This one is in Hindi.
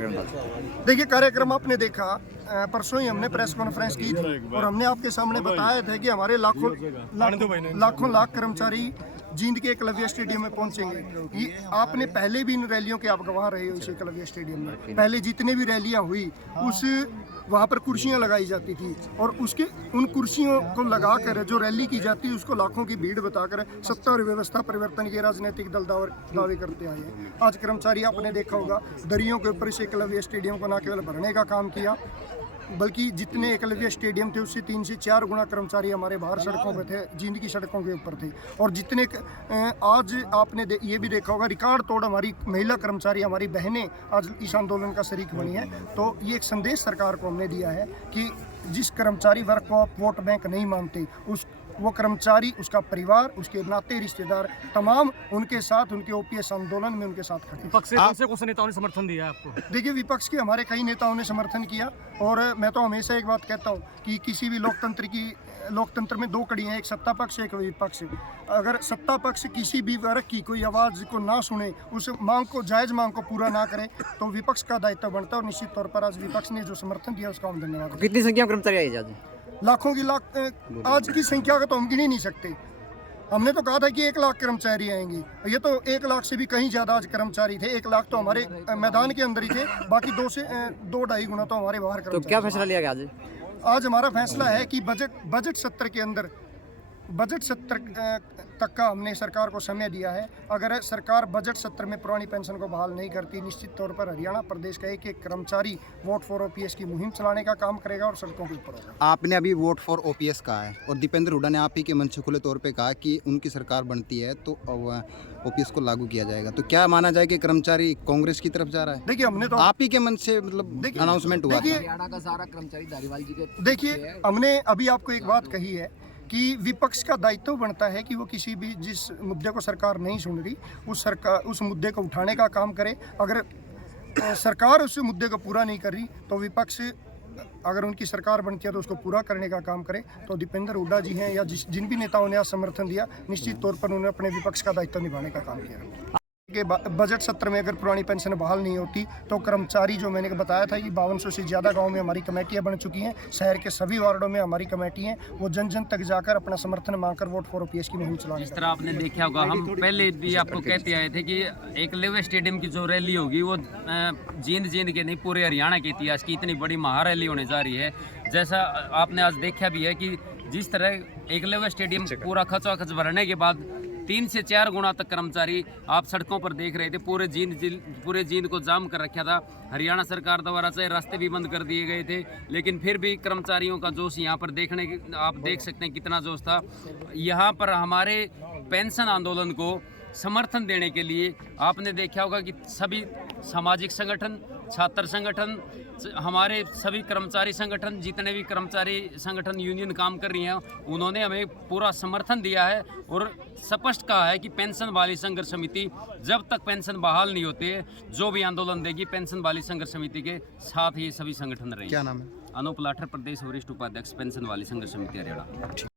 देखिए, कार्यक्रम आपने देखा, परसों ही हमने प्रेस कॉन्फ्रेंस की थी और हमने आपके सामने बताया था कि हमारे लाखों लाख कर्मचारी जींद के एकलव्य स्टेडियम में पहुंचेंगे। ये आपने पहले भी इन रैलियों के आप गवाह रहे हो। इस एकलव्य स्टेडियम में पहले जितने भी रैलियां हुई उस वहाँ पर कुर्सियाँ लगाई जाती थी और उसके उन कुर्सियों को लगाकर जो रैली की जाती है उसको लाखों की भीड़ बताकर सत्ता और व्यवस्था परिवर्तन के राजनीतिक दल दावे करते आए हैं। आज कर्मचारी आपने देखा होगा दरियों के ऊपर से एकलव्य स्टेडियम को न केवल भरने का काम किया बल्कि जितने एकलव्य स्टेडियम थे उससे 3 से 4 गुना कर्मचारी हमारे बाहर सड़कों पे थे, जींद की सड़कों के ऊपर थे। और जितने आज आपने ये भी देखा होगा रिकॉर्ड तोड़ हमारी महिला कर्मचारी, हमारी बहनें आज इस आंदोलन का शरीक बनी है। तो ये एक संदेश सरकार को हमने दिया है कि जिस कर्मचारी वर्ग को आप वोट बैंक नहीं मानते वो कर्मचारी, उसका परिवार, उसके नाते रिश्तेदार तमाम उनके साथ, उनके ओपीएस आंदोलन में उनके साथ खड़े। विपक्ष से कौन से नेताओं ने समर्थन दिया आपको? देखिए, विपक्ष के हमारे कई नेताओं ने समर्थन किया और मैं तो हमेशा एक बात कहता हूँ कि किसी भी लोकतंत्र में 2 कड़ियाँ, एक सत्ता पक्ष एक विपक्ष। अगर सत्ता पक्ष किसी भी वर्ग की कोई आवाज़ को ना सुने, उस मांग को, जायज़ मांग को पूरा ना करे तो विपक्ष का दायित्व बनता है। और निश्चित तौर पर आज विपक्ष ने जो समर्थन दिया उसका हम धन्यवाद। कितनी संख्या में कर्मचारी आई आज? लाखों की लाख, आज की संख्या का तो हम गिन ही नहीं सकते। हमने तो कहा था कि 1 लाख कर्मचारी आएंगे, ये तो 1 लाख से भी कहीं ज़्यादा आज कर्मचारी थे। 1 लाख तो हमारे मैदान के अंदर ही थे, बाकी 2 से 2-2.5 गुना तो हमारे बाहर कर्मचारी। तो क्या फैसला लिया गया आज? आज हमारा फैसला है कि बजट सत्र के अंदर, बजट सत्र तक का हमने सरकार को समय दिया है। अगर सरकार बजट सत्र में पुरानी पेंशन को बहाल नहीं करती, निश्चित तौर पर हरियाणा प्रदेश का एक कर्मचारी वोट फॉर ओपीएस की मुहिम चलाने का काम करेगा और सड़कों के ऊपर होगा। आपने अभी वोट फॉर ओपीएस कहा है और दीपेंद्र हुड्डा ने आप ही के मंच से खुले तौर पे कहा कि उनकी सरकार बनती है तो ओपीएस को लागू किया जाएगा। तो क्या माना जाए कि कर्मचारी कांग्रेस की तरफ जा रहा है? देखिए, हमने तो आप ही के मंच से मतलब अनाउंसमेंट हुआ। हरियाणा का सारा कर्मचारी धारीवाल जी के। देखिए, हमने अभी आपको एक बात कही है कि विपक्ष का दायित्व बनता है कि वो किसी भी जिस मुद्दे को सरकार नहीं सुन रही उस मुद्दे को उठाने का काम करे। अगर सरकार उस मुद्दे को पूरा नहीं कर रही तो विपक्ष, अगर उनकी सरकार बनती है तो उसको पूरा करने का काम करे। तो दीपेंद्र हुड्डा जी हैं या जिन भी नेताओं ने आज समर्थन दिया, निश्चित तौर पर उन्होंने अपने विपक्ष का दायित्व निभाने का काम किया। कि बजट सत्र में अगर पुरानी पेंशन बहाल नहीं होती तो कर्मचारी, जो मैंने बताया था कि 5200 से ज़्यादा गांव में हमारी कमेटियां बन चुकी हैं, शहर के सभी वार्डों में हमारी कमेटी हैं, वो जन जन तक जाकर अपना समर्थन मांगकर वोट फॉर ओपीएस की मुहिम चलाने। इस तरह आपने देखा होगा, हम पहले भी आपको कहते आए थे कि एकलव्य स्टेडियम की जो रैली होगी वो जींद के नहीं पूरे हरियाणा के इतिहास की इतनी बड़ी महारैली होने जा रही है। जैसा आपने आज देखा भी है कि जिस तरह एकलव्य स्टेडियम पूरा खचाखच भरने के बाद 3 से 4 गुना तक कर्मचारी आप सड़कों पर देख रहे थे। पूरे जींद को जाम कर रखा था। हरियाणा सरकार द्वारा से रास्ते भी बंद कर दिए गए थे, लेकिन फिर भी कर्मचारियों का जोश यहाँ पर आप देख सकते हैं कितना जोश था। यहाँ पर हमारे पेंशन आंदोलन को समर्थन देने के लिए आपने देखा होगा कि सभी सामाजिक संगठन, छात्र संगठन, हमारे सभी कर्मचारी संगठन, जितने भी कर्मचारी संगठन यूनियन काम कर रही हैं, उन्होंने हमें पूरा समर्थन दिया है और स्पष्ट कहा है कि पेंशन वाली संघर्ष समिति जब तक पेंशन बहाल नहीं होते जो भी आंदोलन देगी, पेंशन वाली संघर्ष समिति के साथ ही सभी संगठन रहेंगे। क्या नाम है? अनूप लाठर, प्रदेश वरिष्ठ उपाध्यक्ष, पेंशन वाली संघर्ष समिति हरियाणा।